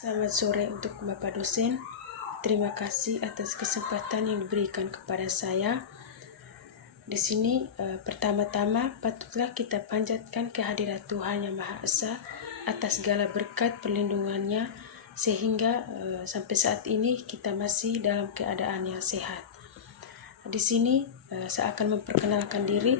Selamat sore untuk Bapak dosen. Terima kasih atas kesempatan yang diberikan kepada saya. Di sini pertama-tama patutlah kita panjatkan kehadirat Tuhan Yang Maha Esa atas segala berkat perlindungannya sehingga sampai saat ini kita masih dalam keadaan yang sehat. Di sini saya akan memperkenalkan diri.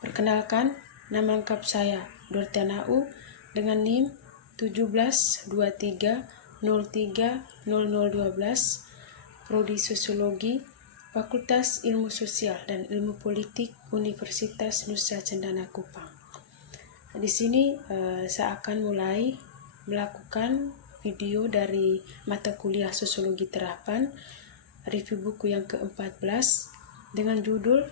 Perkenalkan, nama lengkap saya Dortiana U dengan NIM 1723030012, Prodi Sosiologi, Fakultas Ilmu Sosial dan Ilmu Politik Universitas Nusa Cendana Kupang. Di sini saya akan mulai melakukan video dari mata kuliah Sosiologi Terapan, review buku yang ke-14 dengan judul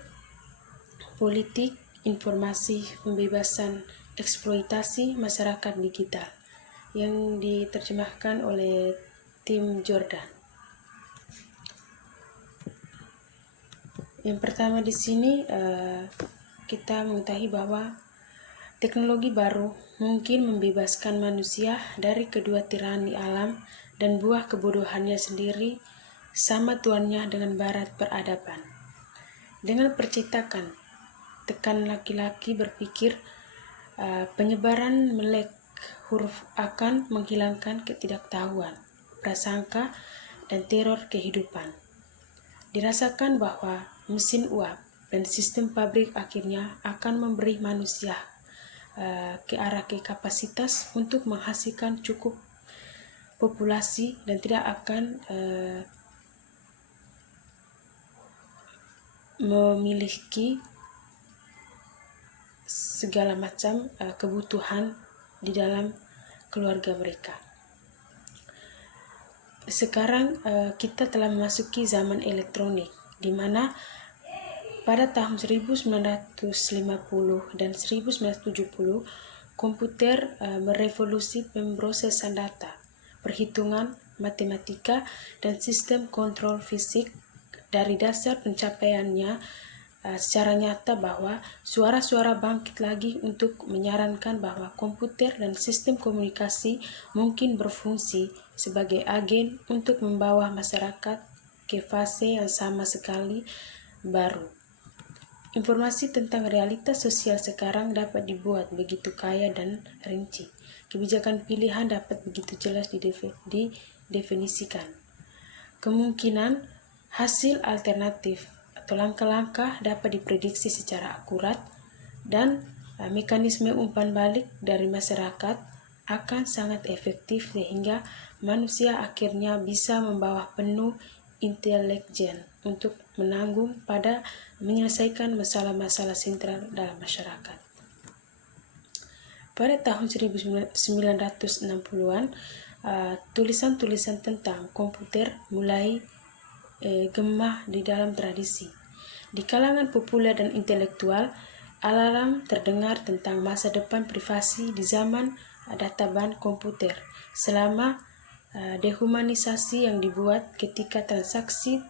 Politik, Informasi, Pembebasan, Eksploitasi Masyarakat Digital yang diterjemahkan oleh tim Jordan. Yang pertama di sini kita mengetahui bahwa teknologi baru mungkin membebaskan manusia dari kedua tirani alam dan buah kebodohannya sendiri sama tuannya dengan barat peradaban. Dengan percetakan tekan laki-laki berpikir, penyebaran melek huruf akan menghilangkan ketidaktahuan, prasangka, dan teror kehidupan. Dirasakan bahwa mesin uap dan sistem pabrik akhirnya akan memberi manusia ke arah kapasitas untuk menghasilkan cukup populasi dan tidak akan memiliki segala macam kebutuhan di dalam keluarga mereka. Sekarang kita telah memasuki zaman elektronik, di mana pada tahun 1950 dan 1970 komputer merevolusi pemrosesan data, perhitungan, matematika, dan sistem kontrol fisik. Dari dasar pencapaiannya secara nyata bahwa suara-suara bangkit lagi untuk menyarankan bahwa komputer dan sistem komunikasi mungkin berfungsi sebagai agen untuk membawa masyarakat ke fase yang sama sekali baru. Informasi tentang realitas sosial sekarang dapat dibuat begitu kaya dan rinci. Kebijakan pilihan dapat begitu jelas didefinisikan. Kemungkinan hasil alternatif atau langkah-langkah dapat diprediksi secara akurat, dan mekanisme umpan balik dari masyarakat akan sangat efektif sehingga manusia akhirnya bisa membawa penuh intelijen untuk menanggung pada menyelesaikan masalah-masalah sentral dalam masyarakat. Pada tahun 1960-an, tulisan-tulisan tentang komputer mulai gemah di dalam tradisi. Di kalangan populer dan intelektual, alarm terdengar tentang masa depan privasi di zaman databan komputer selama dehumanisasi yang dibuat ketika transaksi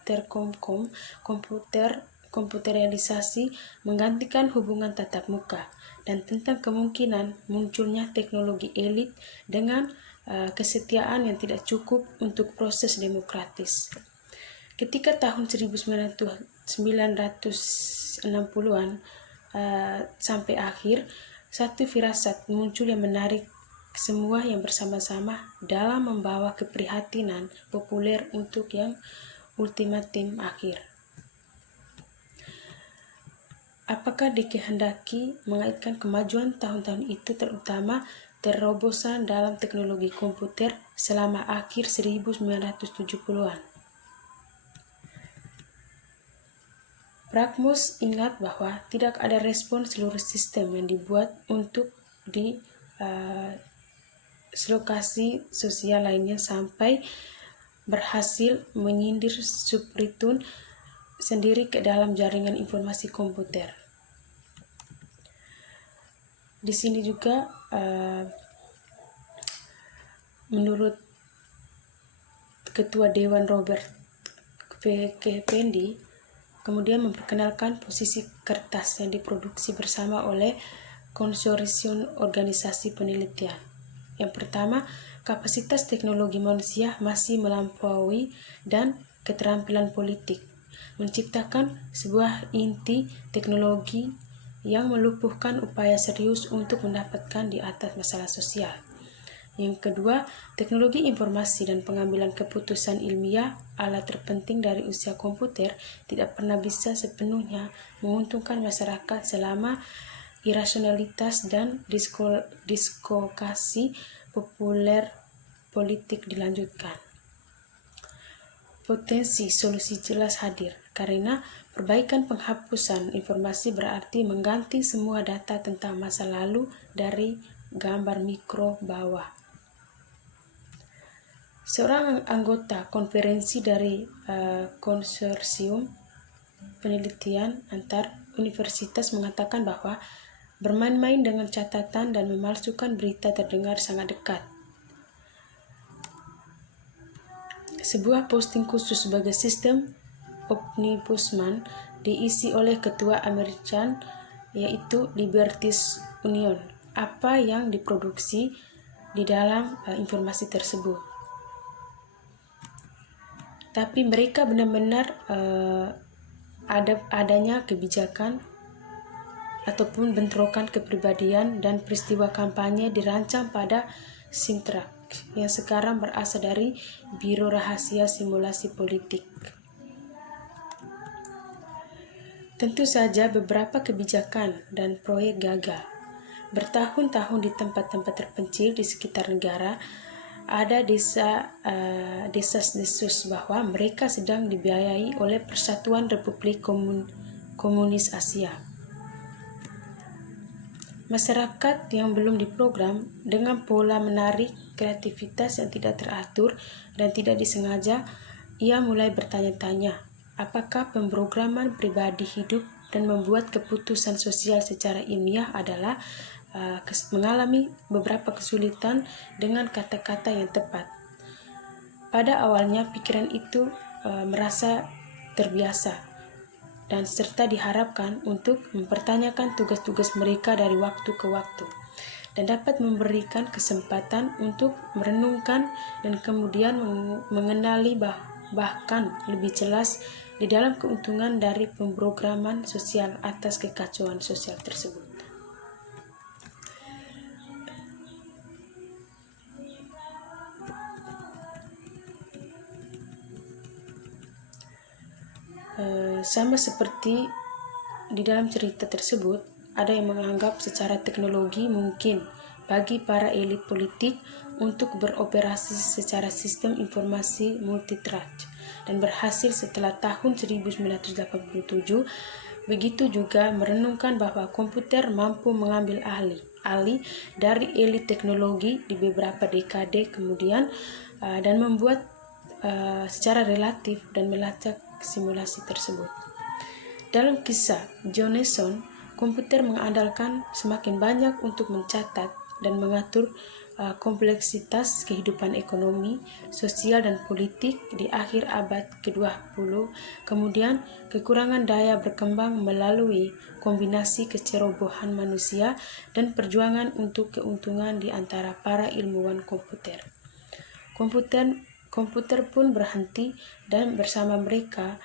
komputerialisasi menggantikan hubungan tatap muka, dan tentang kemungkinan munculnya teknologi elit dengan kesetiaan yang tidak cukup untuk proses demokratis. Ketika tahun 1960-an sampai akhir, satu firasat muncul yang menarik semua yang bersama-sama dalam membawa keprihatinan populer untuk yang ultimatum akhir. Apakah dikehendaki mengaitkan kemajuan tahun-tahun itu, terutama terobosan dalam teknologi komputer selama akhir 1970-an? Pragmus ingat bahwa tidak ada respon seluruh sistem yang dibuat untuk dislokasi sosial lainnya sampai berhasil menyindir subritun sendiri ke dalam jaringan informasi komputer. Di sini juga menurut Ketua Dewan Robert Kependi kemudian memperkenalkan posisi kertas yang diproduksi bersama oleh konsorsium organisasi penelitian. Yang pertama, kapasitas teknologi manusia masih melampaui dan keterampilan politik, menciptakan sebuah inti teknologi yang melumpuhkan upaya serius untuk mendapatkan di atas masalah sosial. Yang kedua, teknologi informasi dan pengambilan keputusan ilmiah, alat terpenting dari usia komputer, tidak pernah bisa sepenuhnya menguntungkan masyarakat selama irasionalitas dan diskokasi populer politik dilanjutkan. Potensi solusi jelas hadir, karena perbaikan penghapusan informasi berarti mengganti semua data tentang masa lalu dari gambar mikro bawah. Seorang anggota konferensi dari konsorsium penelitian antar universitas mengatakan bahwa bermain-main dengan catatan dan memalsukan berita terdengar sangat dekat. Sebuah posting khusus sebagai sistem omnibusman diisi oleh ketua American, yaitu Liberties Union, apa yang diproduksi di dalam informasi tersebut. Tapi mereka benar-benar adanya kebijakan ataupun bentrokan kepribadian dan peristiwa kampanye dirancang pada Sintrak yang sekarang berasal dari Biro Rahasia Simulasi Politik. Tentu saja beberapa kebijakan dan proyek gagal. Bertahun-tahun di tempat-tempat terpencil di sekitar negara, ada desas-desus bahwa mereka sedang dibiayai oleh Persatuan Republik Komunis Asia. Masyarakat yang belum diprogram dengan pola menarik kreativitas yang tidak teratur dan tidak disengaja, ia mulai bertanya-tanya, apakah pemrograman pribadi hidup dan membuat keputusan sosial secara ilmiah adalah mengalami beberapa kesulitan dengan kata-kata yang tepat. Pada awalnya pikiran itu merasa terbiasa dan serta diharapkan untuk mempertanyakan tugas-tugas mereka dari waktu ke waktu dan dapat memberikan kesempatan untuk merenungkan dan kemudian mengenali bahkan lebih jelas di dalam keuntungan dari pemrograman sosial atas kekacauan sosial tersebut. Sama seperti di dalam cerita tersebut, ada yang menganggap secara teknologi mungkin bagi para elit politik untuk beroperasi secara sistem informasi multitrack dan berhasil setelah tahun 1987. Begitu juga merenungkan bahwa komputer mampu mengambil alih dari elit teknologi di beberapa dekade kemudian dan membuat secara relatif dan melacak simulasi tersebut. Dalam kisah Joneson, komputer mengandalkan semakin banyak untuk mencatat dan mengatur kompleksitas kehidupan ekonomi, sosial, dan politik di akhir abad ke-20. Kemudian, kekurangan daya berkembang melalui kombinasi kecerobohan manusia dan perjuangan untuk keuntungan di antara para ilmuwan komputer. Komputer pun berhenti dan bersama mereka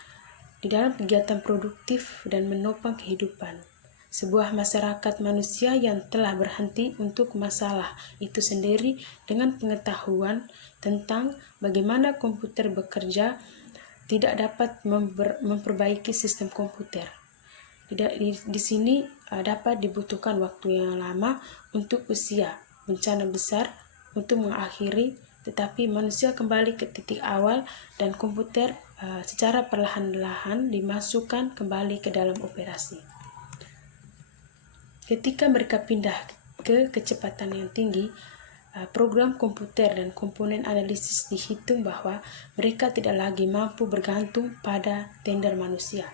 di dalam kegiatan produktif dan menopang kehidupan. Sebuah masyarakat manusia yang telah berhenti untuk masalah itu sendiri dengan pengetahuan tentang bagaimana komputer bekerja tidak dapat memperbaiki sistem komputer. Di sini dapat dibutuhkan waktu yang lama untuk usia bencana besar untuk mengakhiri, tetapi manusia kembali ke titik awal dan komputer secara perlahan-lahan dimasukkan kembali ke dalam operasi. Ketika mereka pindah ke kecepatan yang tinggi, program komputer dan komponen analisis dihitung bahwa mereka tidak lagi mampu bergantung pada tender manusia.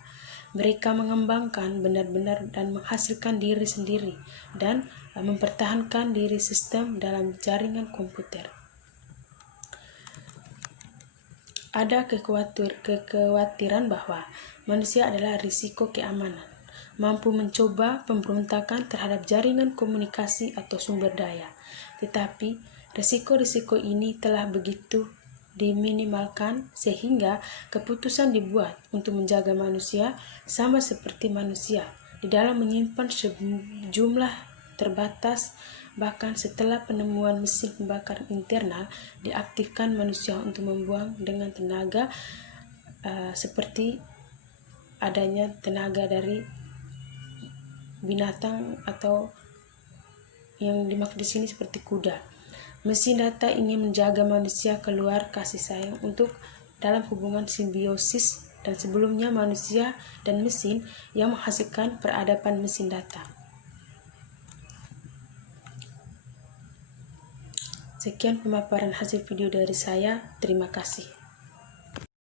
Mereka mengembangkan benar-benar dan menghasilkan diri sendiri dan mempertahankan diri sistem dalam jaringan komputer. Ada kekhawatiran bahwa manusia adalah risiko keamanan, mampu mencoba pemberontakan terhadap jaringan komunikasi atau sumber daya. Tetapi Risiko-risiko ini telah begitu diminimalkan sehingga keputusan dibuat untuk menjaga manusia sama seperti manusia di dalam menyimpan sejumlah terbatas. Bahkan setelah penemuan mesin pembakar internal diaktifkan, manusia untuk membuang dengan tenaga seperti adanya tenaga dari binatang atau yang dimaksud di sini seperti kuda. Mesin data ingin menjaga manusia keluar kasih sayang untuk dalam hubungan simbiosis, dan sebelumnya manusia dan mesin yang menghasilkan peradaban mesin data. Sekian pemaparan hasil video dari saya. Terima kasih.